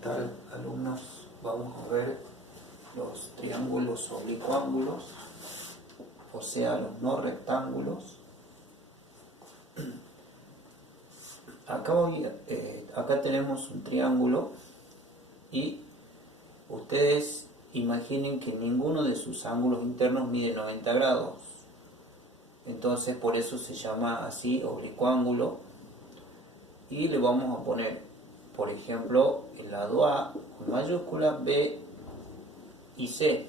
tal, alumnos? Vamos a ver los triángulos oblicuángulos, o sea, los no rectángulos. Acá tenemos un triángulo y ustedes imaginen que ninguno de sus ángulos internos mide 90 grados. Entonces por eso se llama así oblicuángulo. Y le vamos a poner, por ejemplo, el lado A con mayúscula, B y C,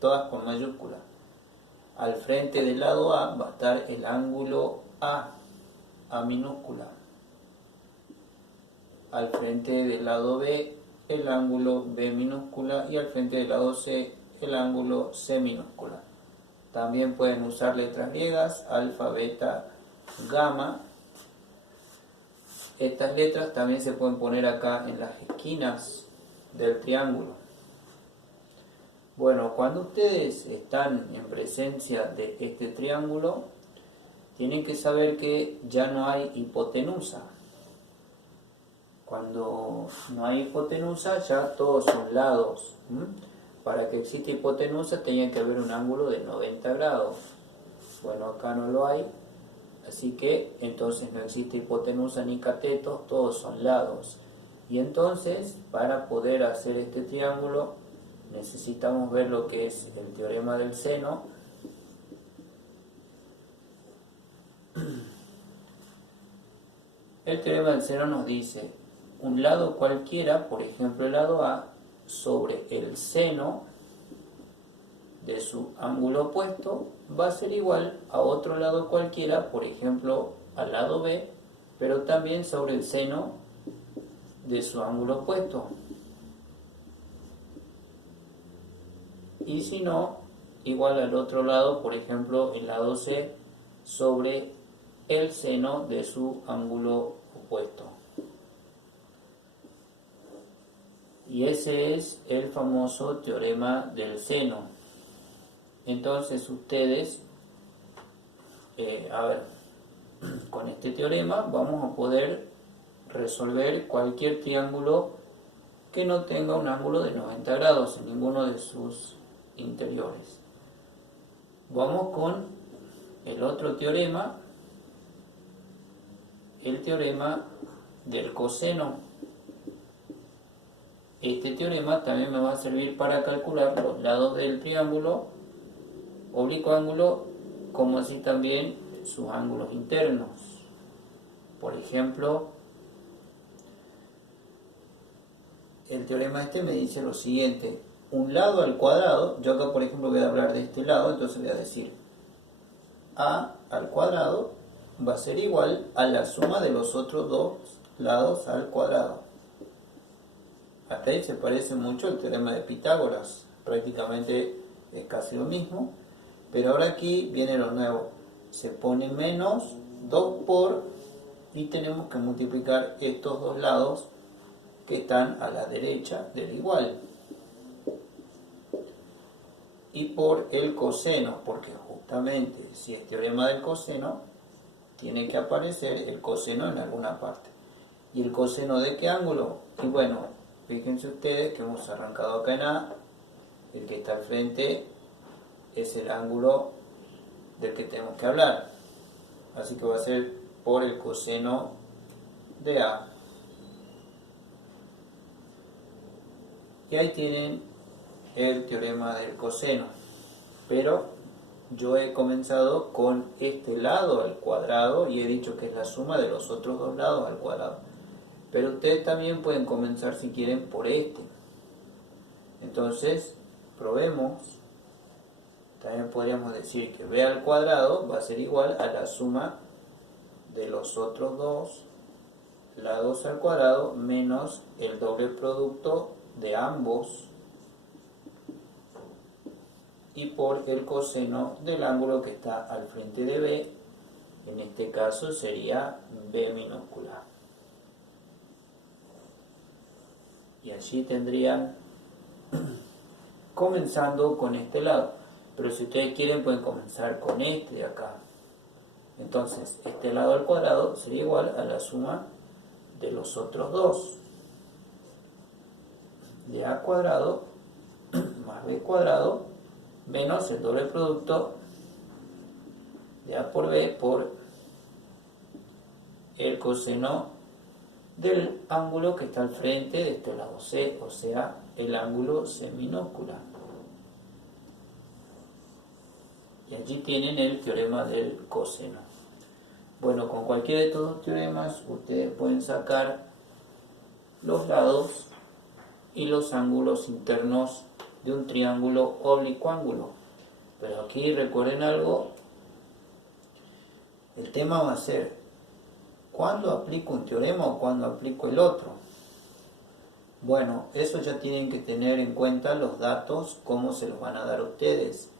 todas con mayúscula. Al frente del lado A va a estar el ángulo A minúscula. Al frente del lado B, el ángulo B minúscula, y al frente del lado C, el ángulo C minúscula. También pueden usar letras griegas, alfa, beta, gamma. Estas letras también se pueden poner acá en las esquinas del triángulo. Bueno, cuando ustedes están en presencia de este triángulo, tienen que saber que ya no hay hipotenusa. Cuando no hay hipotenusa, ya todos son lados. Para que exista hipotenusa, tenía que haber un ángulo de 90 grados. Bueno, acá no lo hay. Así que entonces no existe hipotenusa ni catetos, todos son lados. Y entonces, para poder hacer este triángulo, necesitamos ver lo que es el teorema del seno. El teorema del seno nos dice, un lado cualquiera, por ejemplo el lado A, sobre el seno de su ángulo opuesto va a ser igual a otro lado cualquiera, por ejemplo al lado B, pero también sobre el seno de su ángulo opuesto. Y si no, igual al otro lado, por ejemplo el lado C, sobre el seno de su ángulo opuesto. Y ese es el famoso teorema del seno. Entonces ustedes, con este teorema vamos a poder resolver cualquier triángulo que no tenga un ángulo de 90 grados en ninguno de sus interiores. Vamos con el otro teorema, el teorema del coseno. Este teorema también me va a servir para calcular los lados del triángulo oblicuángulo, como así también sus ángulos internos. Por ejemplo, el teorema este me dice lo siguiente: un lado al cuadrado, yo acá por ejemplo voy a hablar de este lado, entonces voy a decir A al cuadrado va a ser igual a la suma de los otros dos lados al cuadrado. Hasta ahí se parece mucho al teorema de Pitágoras, prácticamente es casi lo mismo, pero ahora aquí viene lo nuevo, se pone menos 2 por, y tenemos que multiplicar estos dos lados que están a la derecha del igual, y por el coseno, porque justamente si es teorema del coseno, tiene que aparecer el coseno en alguna parte. ¿Y el coseno de qué ángulo? Y bueno, fíjense ustedes que hemos arrancado acá en A, el que está al frente es el ángulo del que tenemos que hablar, así que va a ser por el coseno de A. Y ahí tienen el teorema del coseno, pero yo he comenzado con este lado al cuadrado y he dicho que es la suma de los otros dos lados al cuadrado, pero ustedes también pueden comenzar si quieren por este. Entonces probemos. También podríamos decir que b al cuadrado va a ser igual a la suma de los otros dos lados al cuadrado menos el doble producto de ambos, y por el coseno del ángulo que está al frente de b, en este caso sería b minúscula. Y allí tendrían, comenzando con este lado. Pero si ustedes quieren pueden comenzar con este de acá. Entonces este lado al cuadrado sería igual a la suma de los otros dos. de a cuadrado más b cuadrado menos el doble producto de a por b por el coseno del ángulo que está al frente de este lado C, o sea, el ángulo C minúscula. Y allí tienen el teorema del coseno. Bueno, con cualquiera de estos dos teoremas ustedes pueden sacar los lados y los ángulos internos de un triángulo oblicuángulo. Pero aquí recuerden algo, el tema va a ser ¿cuándo aplico un teorema o cuándo aplico el otro? Bueno, eso ya tienen que tener en cuenta los datos, cómo se los van a dar a ustedes.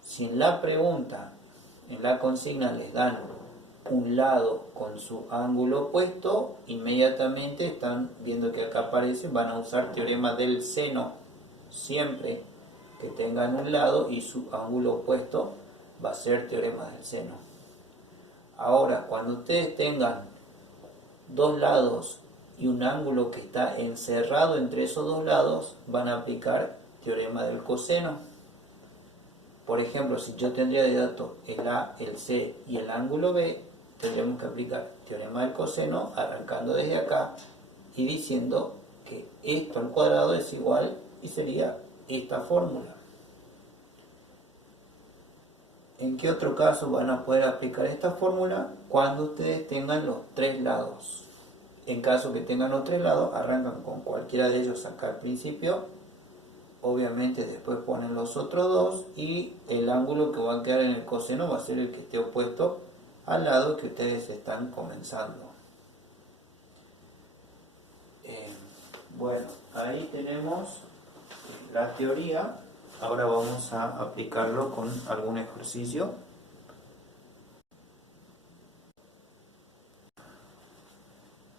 Si en la pregunta, en la consigna les dan un lado con su ángulo opuesto, inmediatamente están viendo que acá aparece, van a usar teorema del seno siempre que tengan un lado y su ángulo opuesto va a ser teorema del seno. Ahora, cuando ustedes tengan dos lados y un ángulo que está encerrado entre esos dos lados, van a aplicar teorema del coseno. Por ejemplo, si yo tendría de dato el A, el C y el ángulo B, tendremos que aplicar teorema del coseno arrancando desde acá y diciendo que esto al cuadrado es igual y sería esta fórmula. ¿En qué otro caso van a poder aplicar esta fórmula? Cuando ustedes tengan los tres lados. En caso que tengan los tres lados, arrancan con cualquiera de ellos acá al principio. Obviamente después ponen los otros dos y el ángulo que va a quedar en el coseno va a ser el que esté opuesto al lado que ustedes están comenzando. Bueno, ahí tenemos la teoría. Ahora vamos a aplicarlo con algún ejercicio.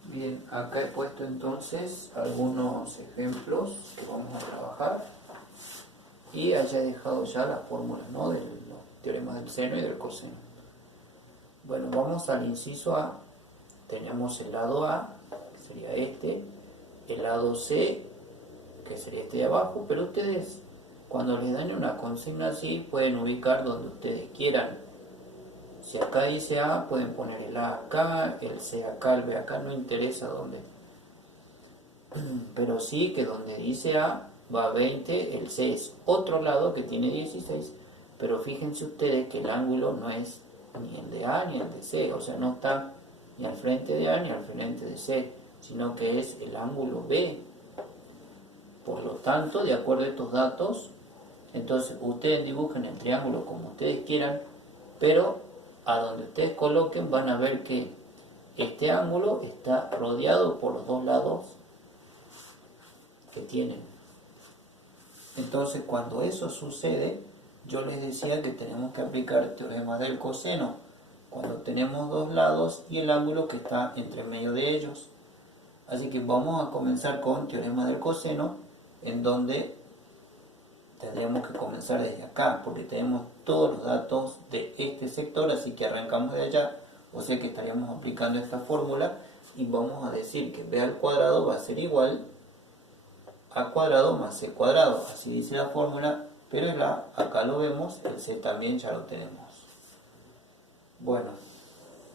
Bien, acá he puesto entonces algunos ejemplos que vamos a trabajar y allá he dejado ya las fórmulas, ¿no?, de los teoremas del seno y del coseno. Bueno, vamos al inciso A. Tenemos el lado A, que sería este, el lado C, que sería este de abajo, pero ustedes cuando les dan una consigna así pueden ubicar donde ustedes quieran. Si acá dice A, pueden poner el A acá, el C acá, el B acá, no interesa dónde. Pero sí que donde dice A va 20, el C es otro lado que tiene 16, pero fíjense ustedes que el ángulo no es ni el de A ni el de C, o sea, no está ni al frente de A ni al frente de C, sino que es el ángulo B. Por lo tanto, de acuerdo a estos datos, entonces ustedes dibujen el triángulo como ustedes quieran, pero a donde ustedes coloquen van a ver que este ángulo está rodeado por los dos lados que tienen. Entonces, cuando eso sucede, yo les decía que tenemos que aplicar el teorema del coseno cuando tenemos dos lados y el ángulo que está entre medio de ellos. Así que vamos a comenzar con teorema del coseno, en donde tendríamos que comenzar desde acá, porque tenemos todos los datos de este sector, así que arrancamos de allá, o sea que estaríamos aplicando esta fórmula y vamos a decir que b al cuadrado va a ser igual a cuadrado más c cuadrado, así dice la fórmula, pero el a acá lo vemos, el c también ya lo tenemos. Bueno,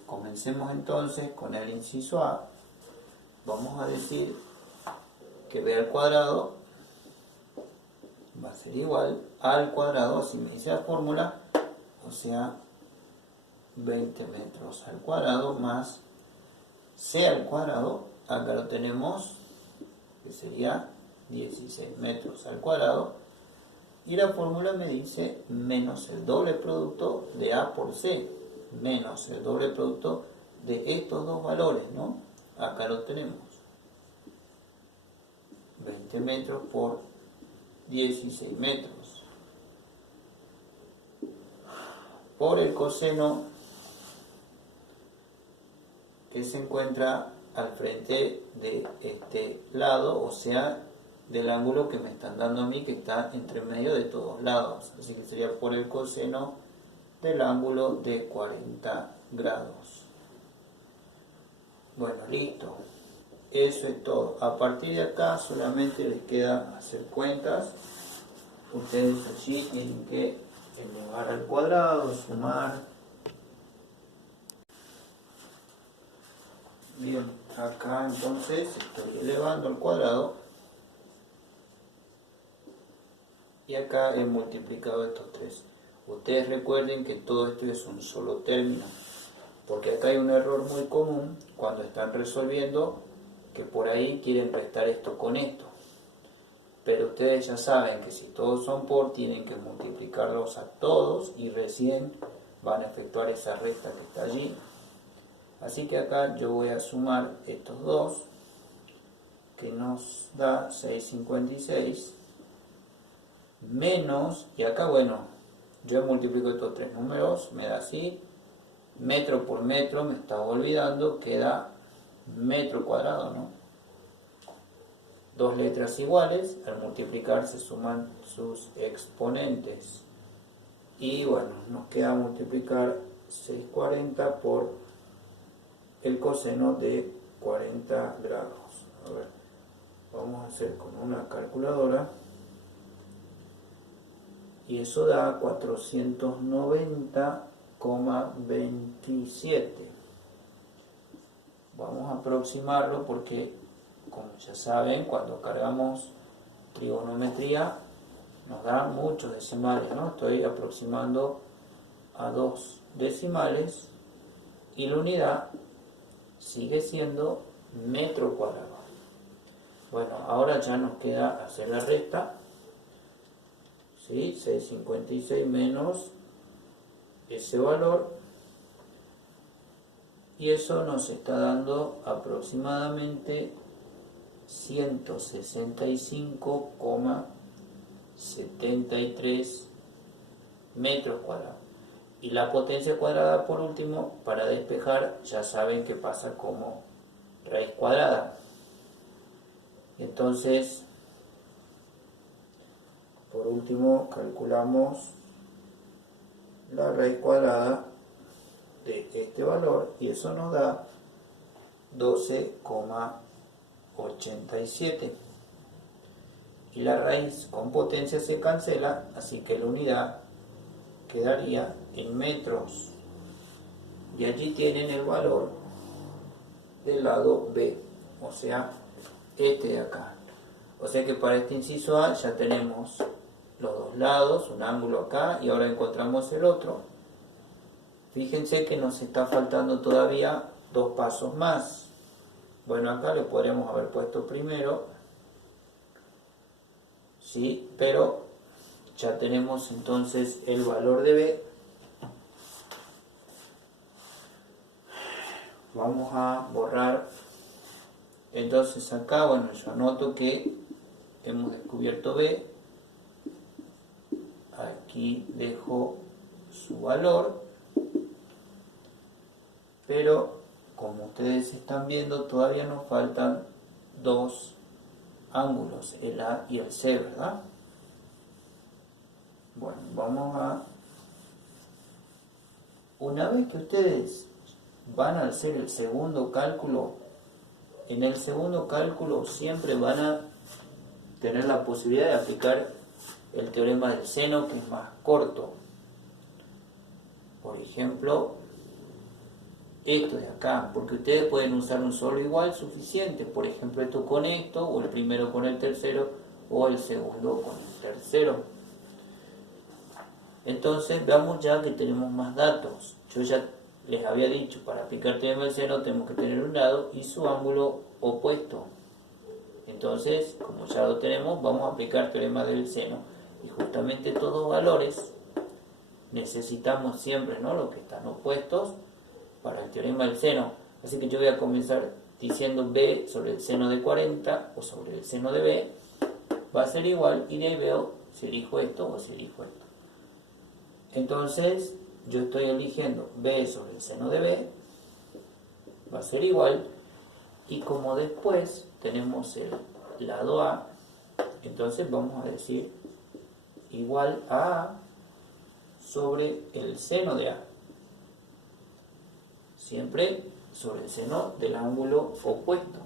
comencemos entonces con el inciso A. Vamos a decir que b al cuadrado va a ser igual al cuadrado, así me dice la fórmula, o sea, 20 metros al cuadrado más c al cuadrado, acá lo tenemos, que sería 16 metros al cuadrado, y la fórmula me dice menos el doble producto de a por c, menos el doble producto de estos dos valores, ¿no? Acá lo tenemos, 20 metros por 16 metros, por el coseno que se encuentra al frente de este lado, o sea, del ángulo que me están dando a mí, que está entre medio de todos lados. Así que sería por el coseno del ángulo de 40 grados. Bueno, listo. Eso es todo. A partir de acá solamente les queda hacer cuentas. Ustedes allí tienen que elevar al cuadrado, sumar. Bien, acá entonces estoy elevando al cuadrado y acá he multiplicado estos tres. Ustedes recuerden que todo esto es un solo término, porque acá hay un error muy común cuando están resolviendo, que por ahí quieren restar esto con esto. Pero ustedes ya saben que si todos son por, tienen que multiplicarlos a todos y recién van a efectuar esa resta que está allí. Así que acá yo voy a sumar estos dos, que nos da 6,56, menos, y acá bueno, yo multiplico estos tres números, me da así, metro por metro, me estaba olvidando, queda metro cuadrado, ¿no? Dos letras iguales, al multiplicar se suman sus exponentes. Y bueno, nos queda multiplicar 640 por el coseno de 40 grados. A ver, vamos a hacer con una calculadora. Y eso da 490,27. Vamos a aproximarlo porque, como ya saben, cuando cargamos trigonometría nos da muchos decimales, ¿no? Estoy aproximando a 2 decimales y la unidad sigue siendo metro cuadrado. Bueno, ahora ya nos queda hacer la resta. ¿Sí? 6,56 menos ese valor, y eso nos está dando aproximadamente 165,73 metros cuadrados. Y la potencia cuadrada, por último, para despejar, ya saben que pasa como raíz cuadrada. Y entonces, por último, calculamos la raíz cuadrada de este valor y eso nos da 12,87. Y la raíz con potencia se cancela, así que la unidad quedaría en metros. Y allí tienen el valor del lado B, o sea, este de acá. O sea que para este inciso A ya tenemos los dos lados, un ángulo acá, y ahora encontramos el otro. Fíjense que nos está faltando todavía dos pasos más. Bueno, acá le podríamos haber puesto primero, ¿sí? Pero ya tenemos entonces el valor de B. Vamos a borrar. Entonces acá, bueno, yo anoto que hemos descubierto B. Aquí dejo su valor. Pero como ustedes están viendo, todavía nos faltan dos ángulos, el A y el C, ¿verdad? Bueno, vamos a... Una vez que ustedes van a hacer el segundo cálculo, en el segundo cálculo siempre van a tener la posibilidad de aplicar el teorema del seno, que es más corto. Por ejemplo, esto de acá, porque ustedes pueden usar un solo igual suficiente, por ejemplo esto con esto, o el primero con el tercero, o el segundo con el tercero. Entonces veamos ya que tenemos más datos. Yo ya les había dicho, para aplicar teorema del seno tenemos que tener un lado y su ángulo opuesto. Entonces, como ya lo tenemos, vamos a aplicar teorema del seno, y justamente estos dos valores necesitamos siempre, ¿no?, los que están opuestos para el teorema del seno. Así que yo voy a comenzar diciendo B sobre el seno de 40 o sobre el seno de B va a ser igual, y de ahí veo si elijo esto o si elijo esto. Entonces yo estoy eligiendo B sobre el seno de B, va a ser igual, y como después tenemos el lado A, entonces vamos a decir igual a A sobre el seno de A, siempre sobre el seno del ángulo opuesto.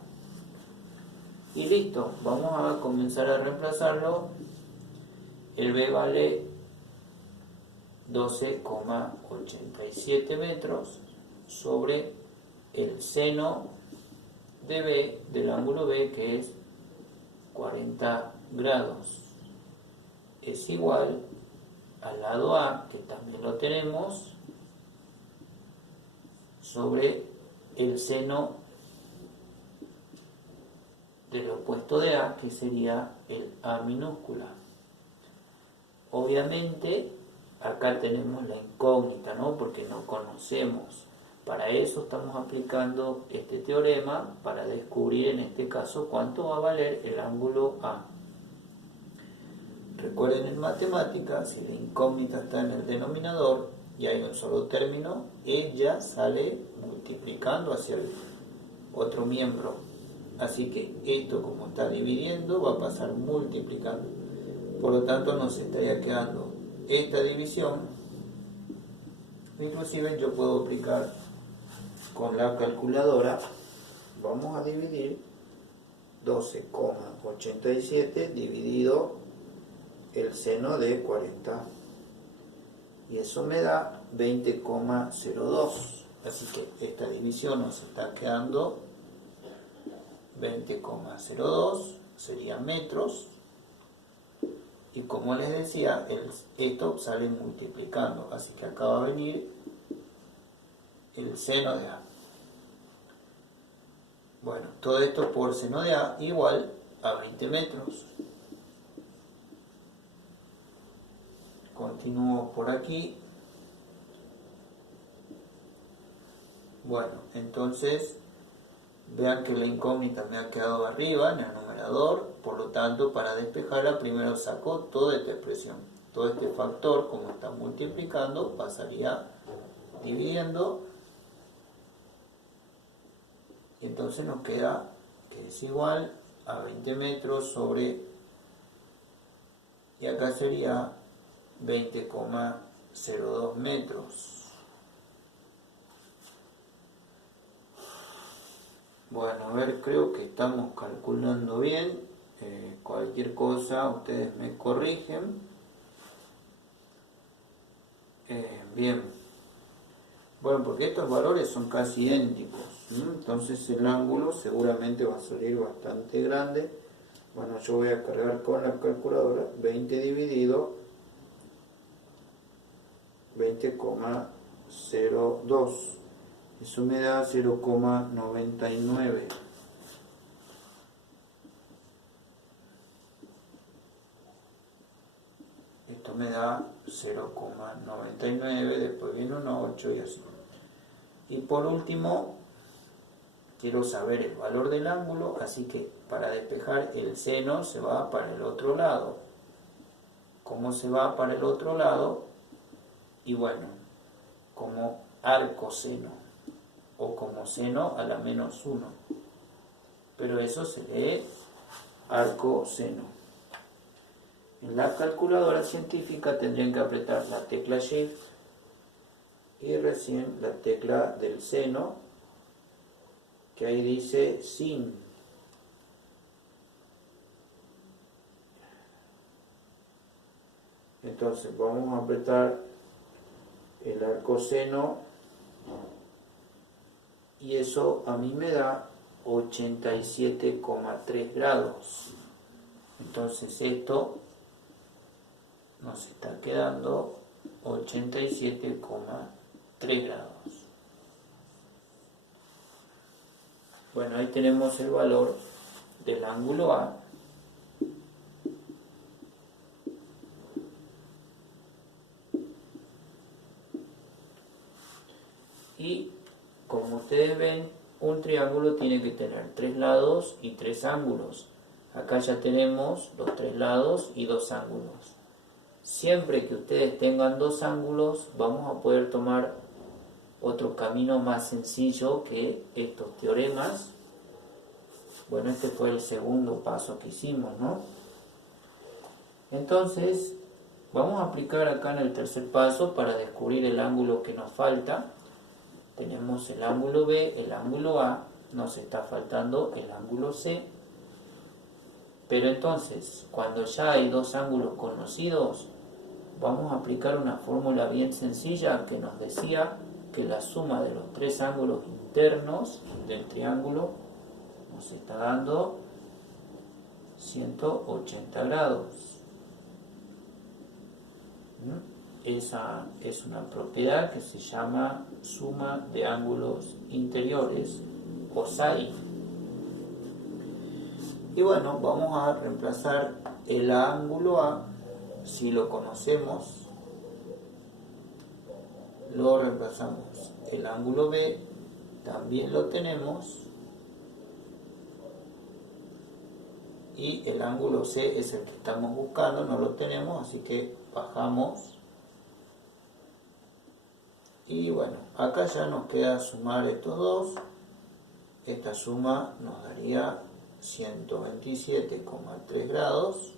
Y listo, vamos a comenzar a reemplazarlo. El B vale 12,87 metros sobre el seno de B, del ángulo B, que es 40 grados. Es igual al lado A, que también lo tenemos, sobre el seno del opuesto de A, que sería el A minúscula. Obviamente, acá tenemos la incógnita, ¿no? Porque no conocemos. Para eso estamos aplicando este teorema para descubrir en este caso cuánto va a valer el ángulo A. Recuerden, en matemáticas, si la incógnita está en el denominador y hay un solo término, ella sale multiplicando hacia el otro miembro. Así que esto, como está dividiendo, va a pasar multiplicando. Por lo tanto, nos estaría quedando esta división. Inclusive yo puedo aplicar con la calculadora. Vamos a dividir 12,87 dividido el seno de 40. Y eso me da 20,02. Así que esta división nos está quedando 20,02, serían metros. Y como les decía, esto sale multiplicando. Así que acá va a venir el seno de A. Bueno, todo esto por seno de A igual a 20 metros. Continúo por aquí. Bueno, entonces vean que la incógnita me ha quedado arriba en el numerador, por lo tanto, para despejarla primero saco toda esta expresión. Todo este factor, como está multiplicando, pasaría dividiendo. Y entonces nos queda que es igual a 20 metros sobre, y acá sería 20,02 metros. Bueno, a ver, creo que estamos calculando bien. Cualquier cosa ustedes me corrigen. Bien. Bueno, porque estos valores son casi idénticos. Entonces el ángulo seguramente va a salir bastante grande. Bueno, yo voy a cargar con la calculadora 20 dividido 20,02. Eso me da 0,99. Esto me da 0,99, después viene un 8 y así. Y por último, quiero saber el valor del ángulo, así que para despejar el seno se va para el otro lado. ¿Cómo se va para el otro lado? Y bueno, como arcoseno o como seno a la menos 1. Pero eso se lee arcoseno. En la calculadora científica tendrían que apretar la tecla Shift y recién la tecla del seno, que ahí dice sin. Entonces vamos a apretar el arcoseno y eso a mí me da 87,3 grados. Entonces esto nos está quedando 87,3 grados. Bueno, ahí tenemos el valor del ángulo A. Y como ustedes ven, un triángulo tiene que tener 3 lados y 3 ángulos. Acá ya tenemos los 3 lados y 2 ángulos. Siempre que ustedes tengan 2 ángulos, vamos a poder tomar otro camino más sencillo que estos teoremas. Bueno, este fue el segundo paso que hicimos, ¿no? Entonces, vamos a aplicar acá en el tercer paso para descubrir el ángulo que nos falta. Tenemos el ángulo B, el ángulo A, nos está faltando el ángulo C. Pero entonces, cuando ya hay dos ángulos conocidos, vamos a aplicar una fórmula bien sencilla que nos decía que la suma de los tres ángulos internos del triángulo nos está dando 180 grados. Esa es una propiedad que se llama suma de ángulos interiores o SAI. Y bueno, vamos a reemplazar el ángulo A, si lo conocemos, lo reemplazamos. El ángulo B también lo tenemos. Y el ángulo C es el que estamos buscando, no lo tenemos, así que bajamos. Y bueno, acá ya nos queda sumar estos dos. Esta suma nos daría 127,3 grados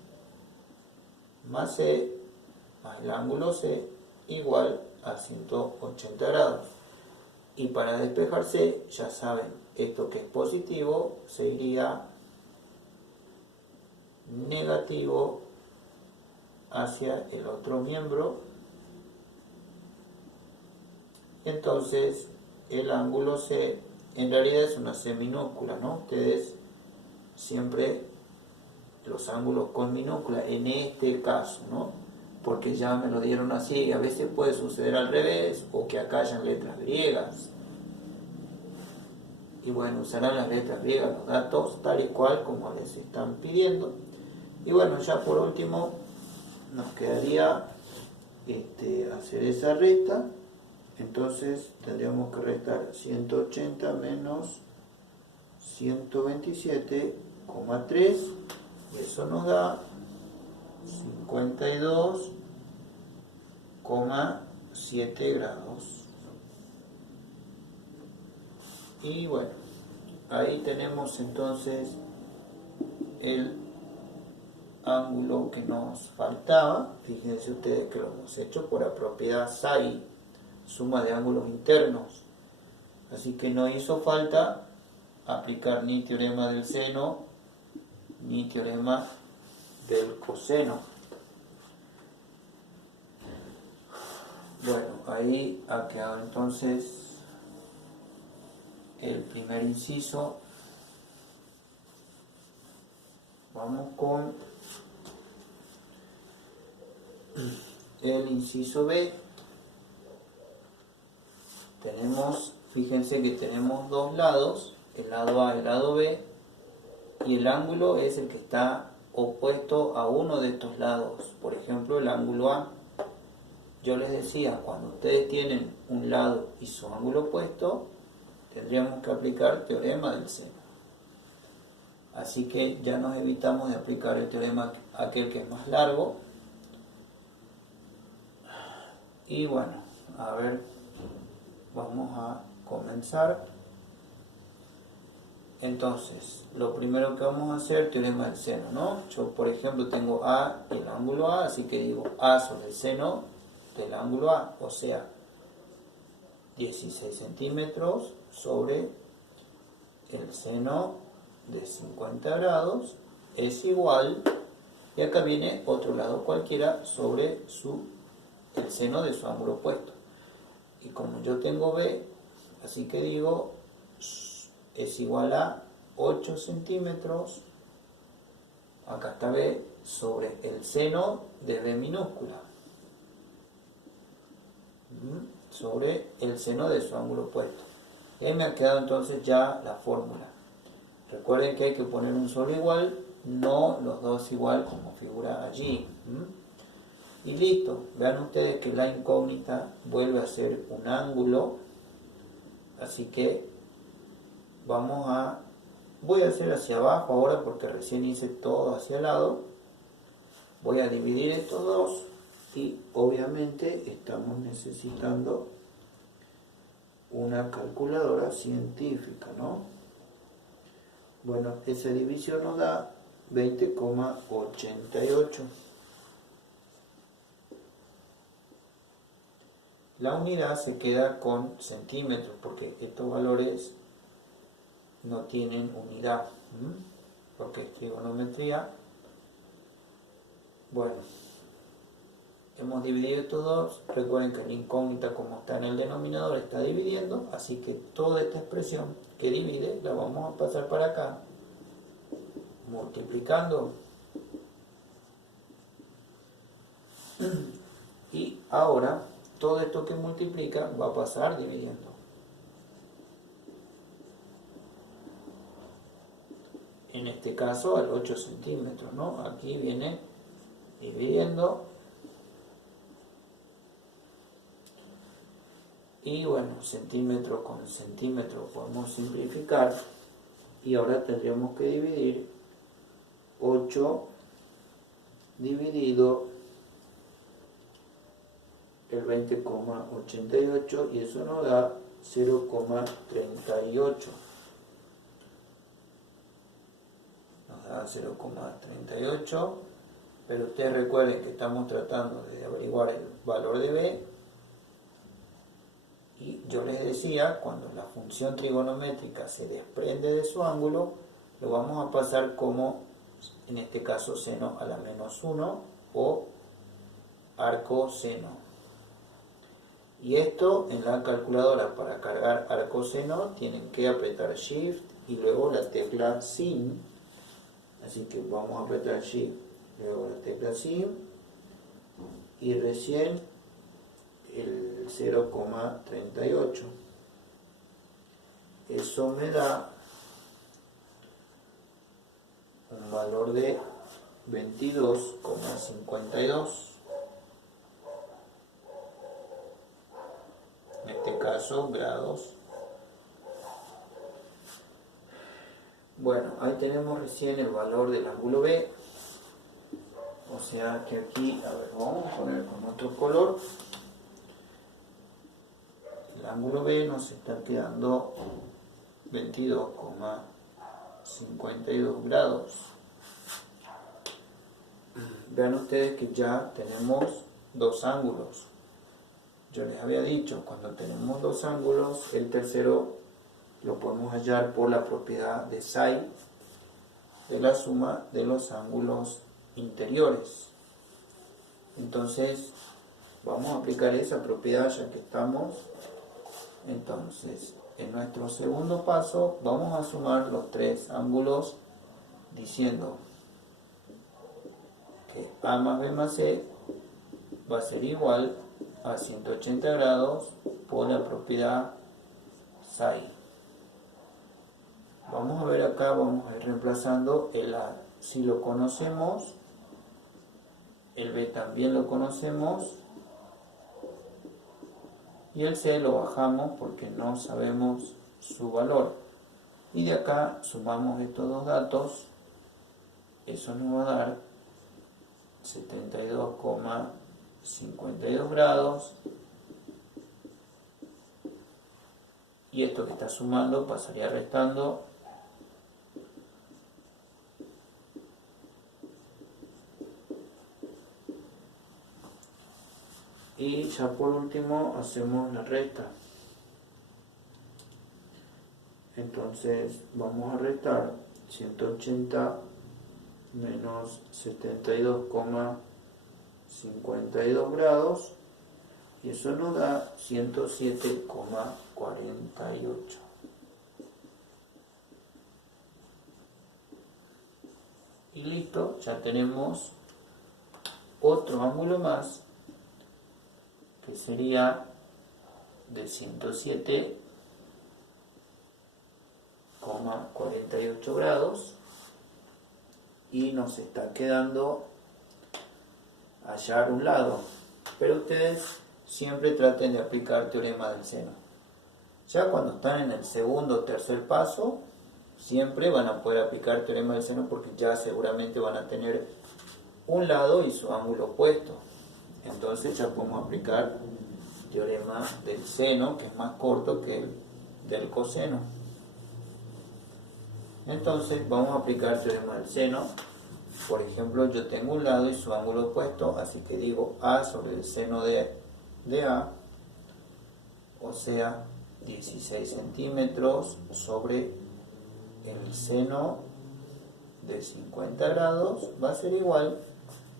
más C más el ángulo C igual a 180 grados. Y para despejarse, ya saben, esto que es positivo se iría negativo hacia el otro miembro. Entonces el ángulo C en realidad es una C minúscula, ¿no? Ustedes siempre los ángulos con minúscula, en este caso, ¿no? Porque ya me lo dieron así, a veces puede suceder al revés, o que acá hayan letras griegas. Y bueno, usarán las letras griegas, los datos, tal y cual como les están pidiendo. Y bueno, ya por último, nos quedaría hacer esa resta. Entonces tendríamos que restar 180 menos 127,3 y eso nos da 52,7 grados. Y bueno, ahí tenemos entonces el ángulo que nos faltaba. Fíjense ustedes que lo hemos hecho por la propiedad SAI, suma de ángulos internos, así que no hizo falta aplicar ni teorema del seno ni teorema del coseno. Bueno, ahí ha quedado entonces el primer inciso. Vamos con el inciso B. Fíjense que tenemos dos lados, el lado A y el lado B, y el ángulo es el que está opuesto a uno de estos lados. Por ejemplo, el ángulo A. Yo les decía, cuando ustedes tienen un lado y su ángulo opuesto, tendríamos que aplicar teorema del seno. Así que ya nos evitamos de aplicar el teorema aquel que es más largo. Y bueno, a ver, vamos a comenzar. Entonces, lo primero que vamos a hacer, teorema del seno, ¿no? Yo, por ejemplo, tengo A y el ángulo A, así que digo A sobre el seno del ángulo A, o sea, 16 centímetros sobre el seno de 50 grados es igual, y acá viene otro lado cualquiera sobre el seno de su ángulo opuesto. Y como yo tengo B, así que digo es igual a 8 centímetros, acá está B, sobre el seno de B minúscula, sobre el seno de su ángulo opuesto. Y ahí me ha quedado entonces ya la fórmula. Recuerden que hay que poner un solo igual, no los dos igual como figura allí. Y listo, vean ustedes que la incógnita vuelve a ser un ángulo, así que voy a hacer hacia abajo ahora porque recién hice todo hacia el lado. Voy a dividir estos dos y obviamente estamos necesitando una calculadora científica, ¿no? Bueno, esa división nos da 20,88. La unidad se queda con centímetros porque estos valores no tienen unidad. porque es trigonometría. Bueno, hemos dividido estos dos. Recuerden que la incógnita, como está en el denominador, está dividiendo, así que toda esta expresión que divide la vamos a pasar para acá, multiplicando. Y ahora todo esto que multiplica va a pasar dividiendo. En este caso al 8 centímetros, ¿no? Aquí viene dividiendo. Y bueno, centímetro con centímetro podemos simplificar. Y ahora tendríamos que dividir 8 dividido el 20,88 y eso nos da 0,38. Nos da 0,38, pero ustedes recuerden que estamos tratando de averiguar el valor de b. Y yo les decía, cuando la función trigonométrica se desprende de su ángulo, lo vamos a pasar como, en este caso, seno a la menos 1 o arcoseno. Y esto en la calculadora, para cargar arcoseno, tienen que apretar Shift y luego la tecla Sin. Así que vamos a apretar Shift, luego la tecla Sin y recién el 0,38. Eso me da un valor de 22,52. En este caso, grados. Bueno, ahí tenemos recién el valor del ángulo B. O sea que aquí, a ver, vamos a poner con otro color. El ángulo B nos está quedando 22,52 grados. Vean ustedes que ya tenemos dos ángulos. Yo les había dicho, cuando tenemos dos ángulos, el tercero lo podemos hallar por la propiedad de psi de la suma de los ángulos interiores. Entonces, vamos a aplicar esa propiedad ya que estamos. Entonces, en nuestro segundo paso, vamos a sumar los tres ángulos diciendo que A más B más C va a ser igual a 180 grados por la propiedad psi. Vamos a ver acá, vamos a ir reemplazando el A. Si lo conocemos, el B también lo conocemos, y el C lo bajamos porque no sabemos su valor. Y de acá sumamos estos dos datos, eso nos va a dar 72,52 grados. Y esto que está sumando pasaría restando. Y ya por último hacemos la resta. Entonces vamos a restar 180 menos 72,52 grados. Y eso nos da 107,48. Y listo, ya tenemos otro ángulo más, que sería de 107,48 grados. Y nos está quedando hallar un lado. Pero ustedes siempre traten de aplicar teorema del seno. Ya cuando están en el segundo o tercer paso, siempre van a poder aplicar teorema del seno porque ya seguramente van a tener un lado y su ángulo opuesto. Entonces ya podemos aplicar teorema del seno, que es más corto que el del coseno. Entonces vamos a aplicar teorema del seno. Por ejemplo, yo tengo un lado y su ángulo opuesto, así que digo A sobre el seno de A, o sea, 16 centímetros sobre el seno de 50 grados va a ser igual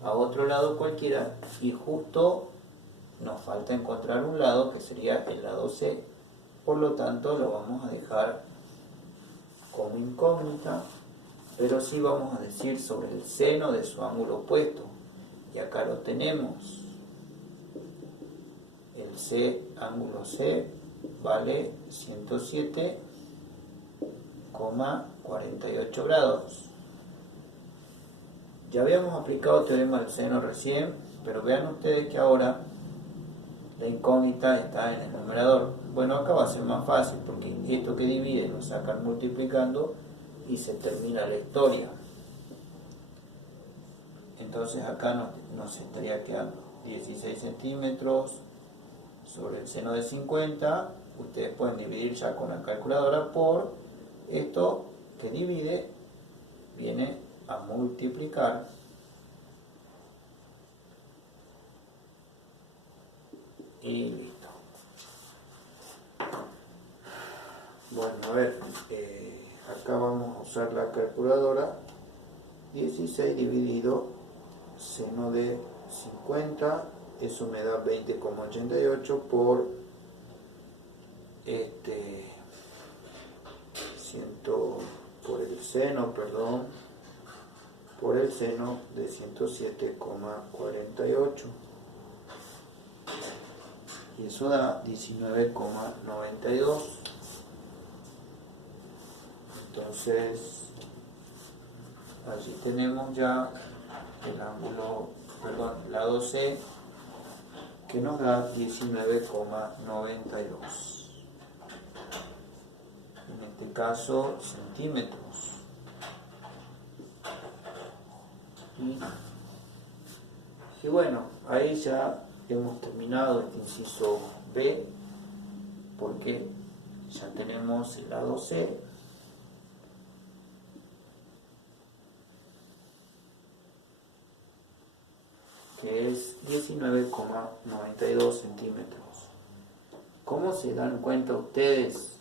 a otro lado cualquiera, y justo nos falta encontrar un lado que sería el lado C, por lo tanto lo vamos a dejar como incógnita, pero sí vamos a decir sobre el seno de su ángulo opuesto, y acá lo tenemos. El C, ángulo C, vale 107,48 grados. Ya habíamos aplicado el teorema del seno recién, pero vean ustedes que ahora la incógnita está en el numerador. Bueno, acá va a ser más fácil porque esto que divide lo sacan multiplicando y se termina la historia. Entonces acá nos estaría quedando 16 centímetros sobre el seno de 50. Ustedes pueden dividir ya con la calculadora por esto que divide, viene a multiplicar y listo. Bueno, a ver, acá vamos a usar la calculadora. 16 dividido seno de 50, eso me da 20,88 por 100 por el seno de 107,48, y eso da 19,92. Entonces allí tenemos ya el lado C, que nos da 19,92, en este caso centímetros. Y bueno, ahí ya hemos terminado este inciso B, porque ya tenemos el lado C, que es 19,92 centímetros. ¿Cómo se dan cuenta ustedes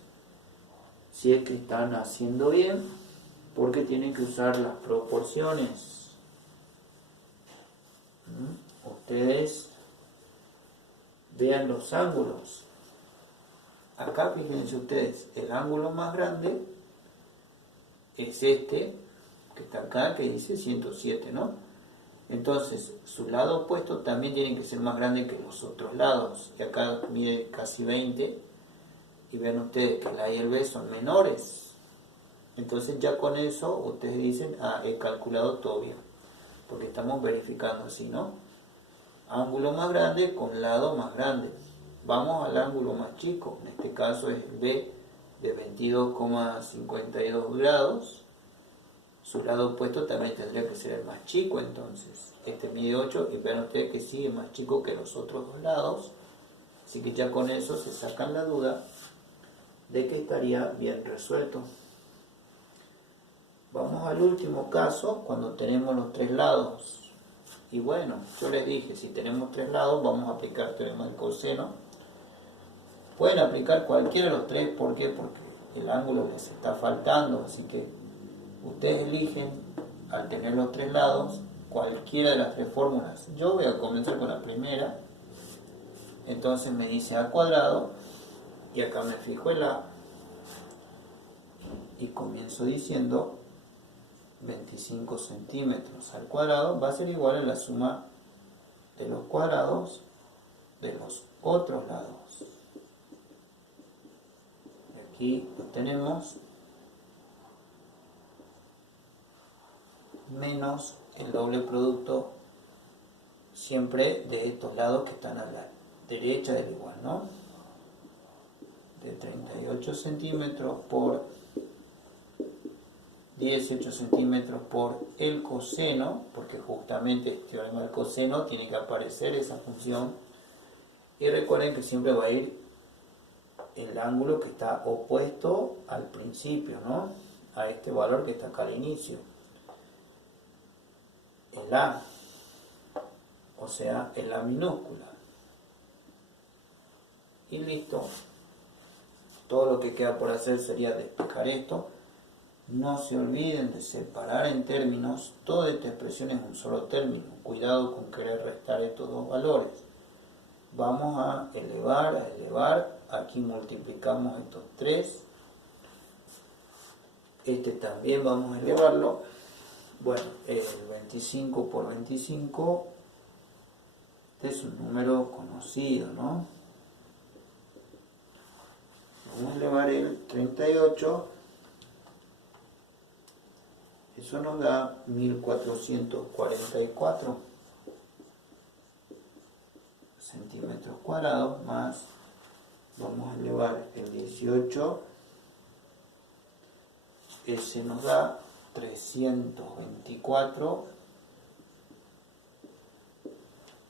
si es que están haciendo bien? Porque tienen que usar las proporciones. Ustedes vean los ángulos. Acá fíjense ustedes, el ángulo más grande es este que está acá, que dice 107, ¿no? Entonces, su lado opuesto también tiene que ser más grande que los otros lados, y acá mide casi 20, y ven ustedes que la A y el B son menores. Entonces ya con eso ustedes dicen, he calculado todo bien, porque estamos verificando así, ¿no? Ángulo más grande con lado más grande. Vamos al ángulo más chico, en este caso es el B de 22,52 grados. Su lado opuesto también tendría que ser el más chico, entonces este mide 8, y vean ustedes que sigue más chico que los otros dos lados, así que ya con eso se sacan la duda de que estaría bien resuelto. Vamos al último caso, cuando tenemos los tres lados. Y bueno, yo les dije, si tenemos tres lados vamos a aplicar el teorema del coseno. Pueden aplicar cualquiera de los tres, ¿por qué? Porque el ángulo les está faltando, así que ustedes eligen, al tener los tres lados, cualquiera de las tres fórmulas. Yo voy a comenzar con la primera. Entonces me dice A cuadrado, y acá me fijo el A, y comienzo diciendo 25 centímetros al cuadrado va a ser igual a la suma de los cuadrados de los otros lados. Aquí lo tenemos, menos el doble producto siempre de estos lados que están a la derecha del igual, ¿no? De 38 centímetros por 18 centímetros por el coseno, porque justamente este teorema del coseno tiene que aparecer esa función, y recuerden que siempre va a ir el ángulo que está opuesto al principio, ¿no? A este valor que está acá al inicio, el A, o sea, el A minúscula. Y listo. Todo lo que queda por hacer sería despejar esto. No se olviden de separar en términos. Toda esta expresión es un solo término. Cuidado con querer restar estos dos valores. Vamos a elevar. Aquí multiplicamos estos 3. Este también vamos a elevarlo. Bueno, el 25 por 25. Este es un número conocido, ¿no? Vamos a elevar el 38. Eso nos da 1444 centímetros cuadrados, más vamos a elevar el 18. Ese nos da 324.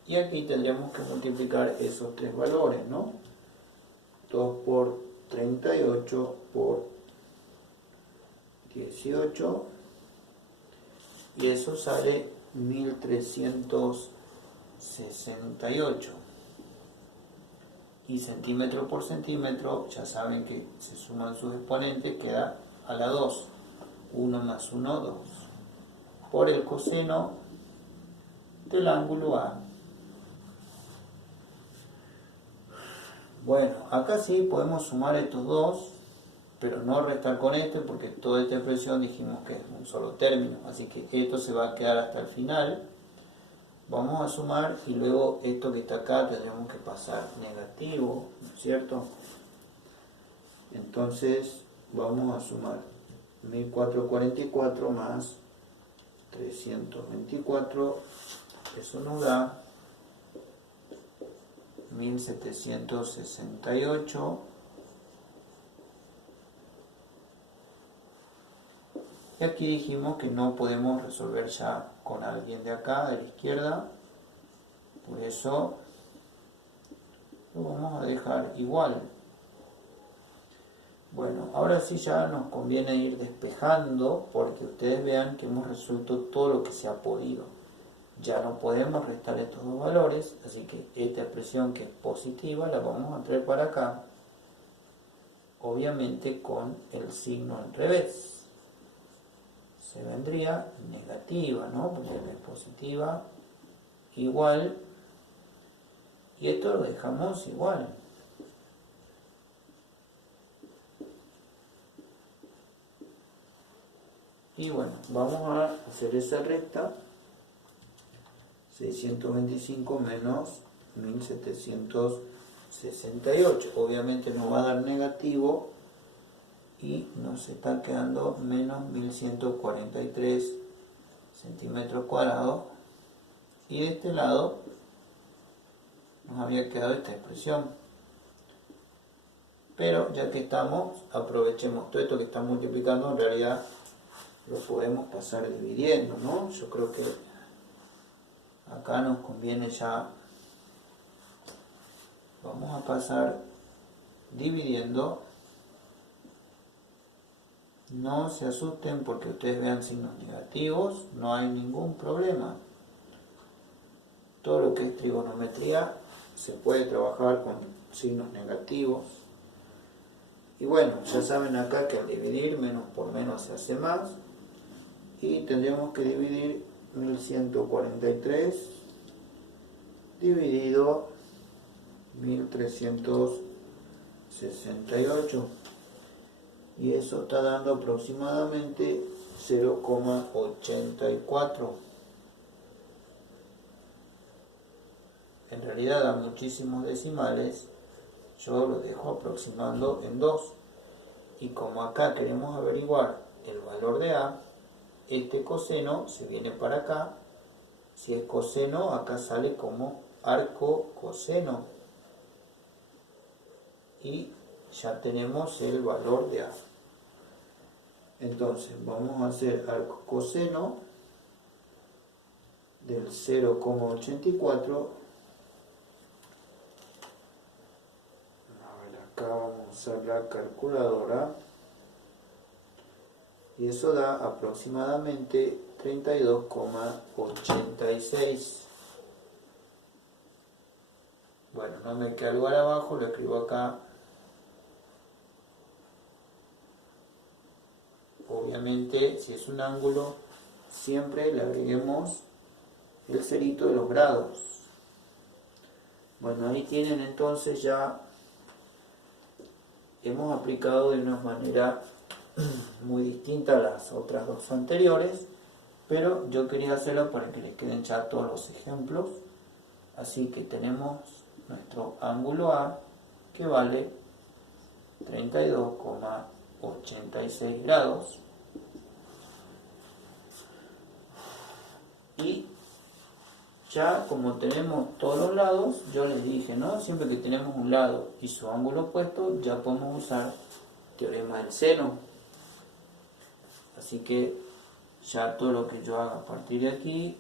Y aquí tendríamos que multiplicar esos tres valores, ¿no? 2 por 38 por 18. Y eso sale 1368. Y centímetro por centímetro, ya saben que se suman sus exponentes, queda a la 2. 1 más 1, 2. Por el coseno del ángulo A. Bueno, acá sí podemos sumar estos dos, pero no restar con este, porque toda esta expresión dijimos que es un solo término, así que esto se va a quedar hasta el final. Vamos a sumar y luego esto que está acá tendremos que pasar negativo, ¿no es cierto? Entonces vamos a sumar 1444 más 324, eso nos da 1768. Y aquí dijimos que no podemos resolver ya con alguien de acá, de la izquierda, por eso lo vamos a dejar igual. Bueno, ahora sí ya nos conviene ir despejando, porque ustedes vean que hemos resuelto todo lo que se ha podido. Ya no podemos restar estos dos valores, así que esta expresión que es positiva la vamos a traer para acá, obviamente con el signo al revés. Se vendría negativa, ¿no? Porque es positiva, igual, y esto lo dejamos igual. Y bueno, vamos a hacer esa recta. 625 menos 1768. Obviamente nos va a dar negativo y nos está quedando menos 1143 centímetros cuadrados. Y de este lado nos había quedado esta expresión. Pero ya que estamos, aprovechemos todo esto que está multiplicando, en realidad lo podemos pasar dividiendo, ¿no? Yo creo que acá nos conviene ya, vamos a pasar dividiendo. No se asusten porque ustedes vean signos negativos, no hay ningún problema. Todo lo que es trigonometría se puede trabajar con signos negativos. Y bueno, ya saben acá que al dividir menos por menos se hace más. Y tendríamos que dividir 1143 dividido 1368. Y eso está dando aproximadamente 0,84. En realidad da muchísimos decimales, yo lo dejo aproximando en 2. Y como acá queremos averiguar el valor de A, este coseno se viene para acá. Si es coseno, acá sale como arco coseno. Y ya tenemos el valor de A. Entonces vamos a hacer arco coseno del 0,84. Acá vamos a usar la calculadora. Y eso da aproximadamente 32,86. Bueno, no me queda lugar abajo, lo escribo acá. obviamente si es un ángulo siempre le agreguemos el cerito de los grados. Bueno, ahí tienen entonces ya, hemos aplicado de una manera muy distinta a las otras dos anteriores, pero yo quería hacerlo para que les queden ya todos los ejemplos. Así que tenemos nuestro ángulo A que vale 32,86 grados y ya como tenemos todos los lados, yo les dije, ¿no? Siempre que tenemos un lado y su ángulo opuesto, ya podemos usar teorema del seno. Así que ya todo lo que yo haga a partir de aquí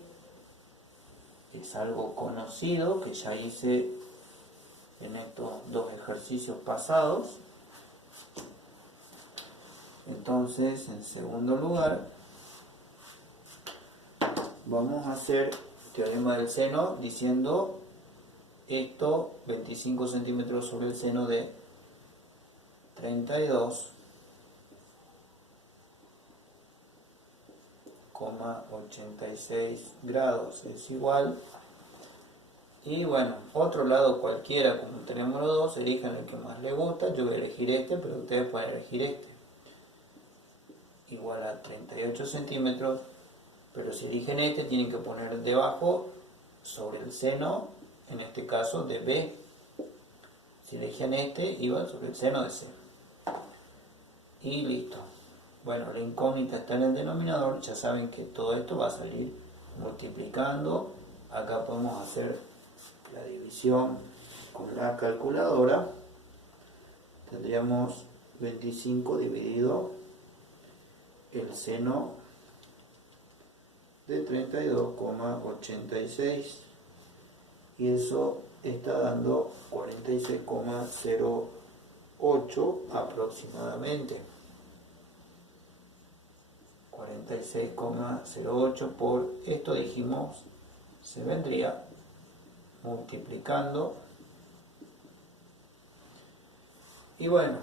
es algo conocido que ya hice en estos dos ejercicios pasados. Entonces, en segundo lugar, vamos a hacer teorema del seno diciendo esto: 25 centímetros sobre el seno de 32,86 grados es igual. Y bueno, otro lado cualquiera, como tenemos los dos, elijan el que más les gusta. Yo voy a elegir este, pero ustedes pueden elegir este. Igual a 38 centímetros, pero si eligen este tienen que poner debajo sobre el seno, en este caso de B. Si eligen este, iba sobre el seno de C. Y listo. Bueno, la incógnita está en el denominador, ya saben que todo esto va a salir multiplicando. Acá podemos hacer la división con la calculadora. Tendríamos 25 dividido el seno de 32,86 y eso está dando 46,08 aproximadamente. 46,08 por esto dijimos se vendría multiplicando. Y bueno,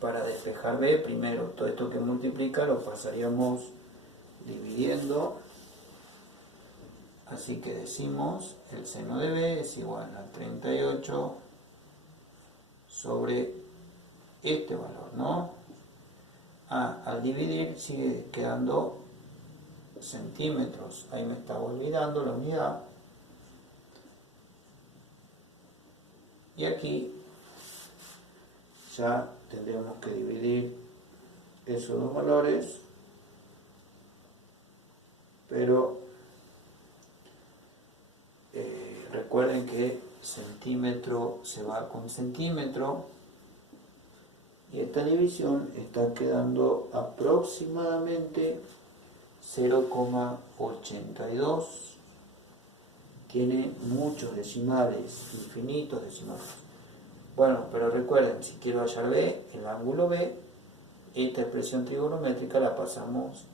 para despejar B, primero todo esto que multiplica lo pasaríamos dividiendo. Así que decimos el seno de B es igual a 38 sobre este valor, ¿no? Al dividir sigue quedando centímetros. Ahí me estaba olvidando la unidad. Y aquí ya tendremos que dividir esos dos valores, pero recuerden que centímetro se va con centímetro y esta división está quedando aproximadamente 0,82. Tiene muchos decimales, infinitos decimales. Bueno, pero recuerden, si quiero hallar B, el ángulo B, esta expresión trigonométrica la pasamos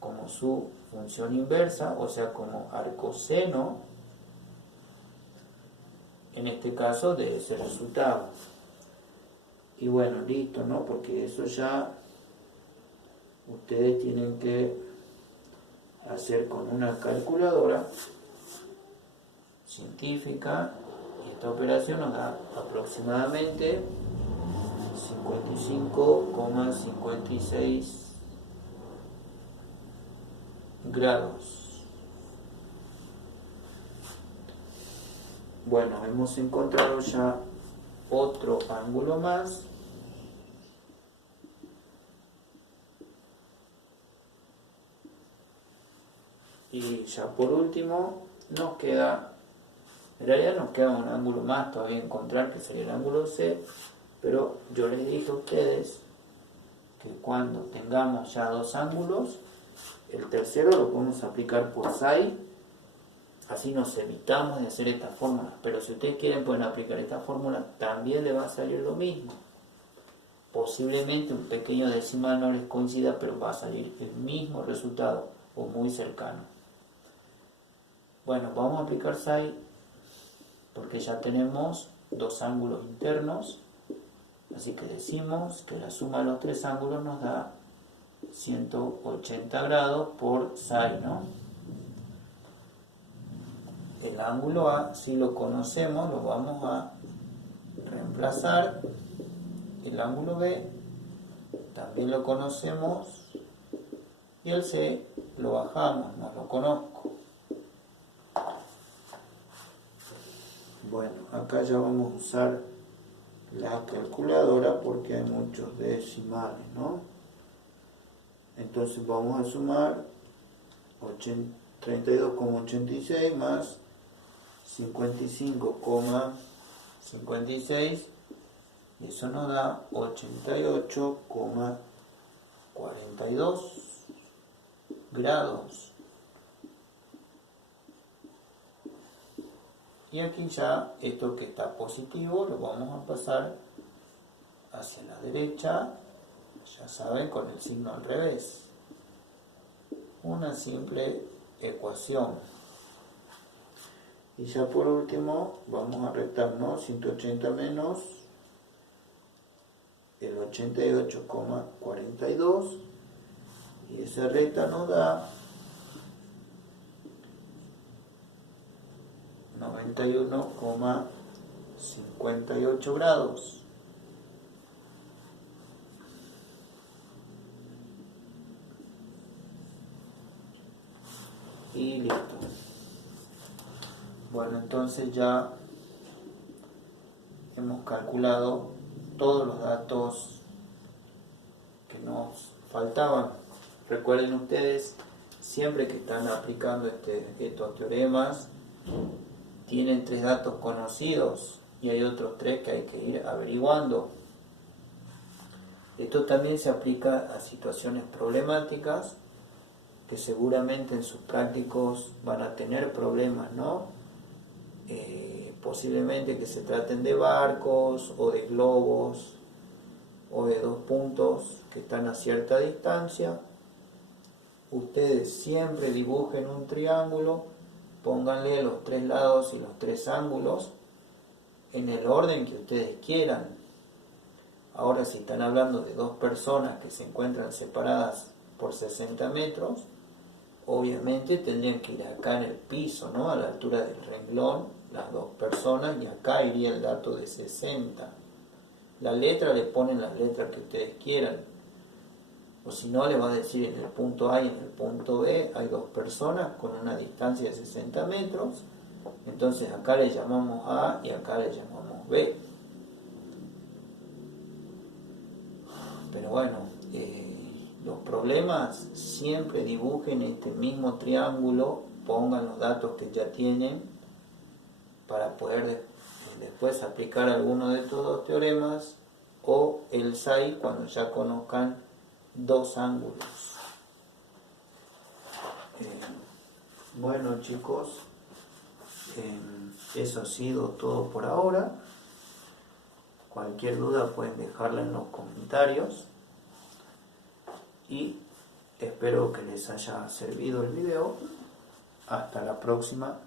como su función inversa, o sea, como arcoseno, en este caso, de ese resultado. Y bueno, listo, ¿no? Porque eso ya ustedes tienen que hacer con una calculadora científica, y esta operación nos da aproximadamente 55,56 grados. Bueno, hemos encontrado ya otro ángulo más. Y ya por último nos queda, en realidad nos queda un ángulo más todavía encontrar, que sería el ángulo C, pero yo les dije a ustedes que cuando tengamos ya dos ángulos, el tercero lo podemos aplicar por psi, así nos evitamos de hacer esta fórmula. Pero si ustedes quieren pueden aplicar esta fórmula, también le va a salir lo mismo. Posiblemente un pequeño decimal no les coincida, pero va a salir el mismo resultado o muy cercano. Bueno, vamos a aplicar psi porque ya tenemos dos ángulos internos, así que decimos que la suma de los tres ángulos nos da 180 grados por psi, ¿no? El ángulo A, si lo conocemos, lo vamos a reemplazar. El ángulo B también lo conocemos. Y el C lo bajamos, no lo conozco. Bueno, acá ya vamos a usar la calculadora porque hay muchos decimales, ¿no? Entonces vamos a sumar 32,86 más 55,56 y eso nos da 88,42 grados. Y aquí ya esto que está positivo lo vamos a pasar hacia la derecha, ya saben, con el signo al revés. Una simple ecuación. Y ya por último vamos a restar, ¿no? 180 menos el 88,42 y esa resta nos da 91,58 grados. Y listo. Bueno, entonces ya hemos calculado todos los datos que nos faltaban. Recuerden ustedes, siempre que están aplicando estos teoremas, tienen 3 datos conocidos y hay otros 3 que hay que ir averiguando. Esto también se aplica a situaciones problemáticas que seguramente en sus prácticos van a tener problemas, ¿no? Posiblemente que se traten de barcos o de globos o de 2 puntos que están a cierta distancia. Ustedes siempre dibujen un triángulo, pónganle los 3 lados y los 3 ángulos en el orden que ustedes quieran. Ahora, si están hablando de 2 personas que se encuentran separadas por 60 metros, obviamente tendrían que ir acá en el piso, ¿no? A la altura del renglón, las 2 personas, y acá iría el dato de 60. La letra le ponen las letras que ustedes quieran. O si no, le va a decir en el punto A y en el punto B hay 2 personas con una distancia de 60 metros. Entonces acá le llamamos A y acá le llamamos B. Pero bueno, los problemas siempre dibujen este mismo triángulo, pongan los datos que ya tienen para poder después aplicar alguno de estos 2 teoremas o el psi cuando ya conozcan 2 ángulos. Bueno, chicos, eso ha sido todo por ahora. Cualquier duda pueden dejarla en los comentarios y espero que les haya servido el video. Hasta la próxima.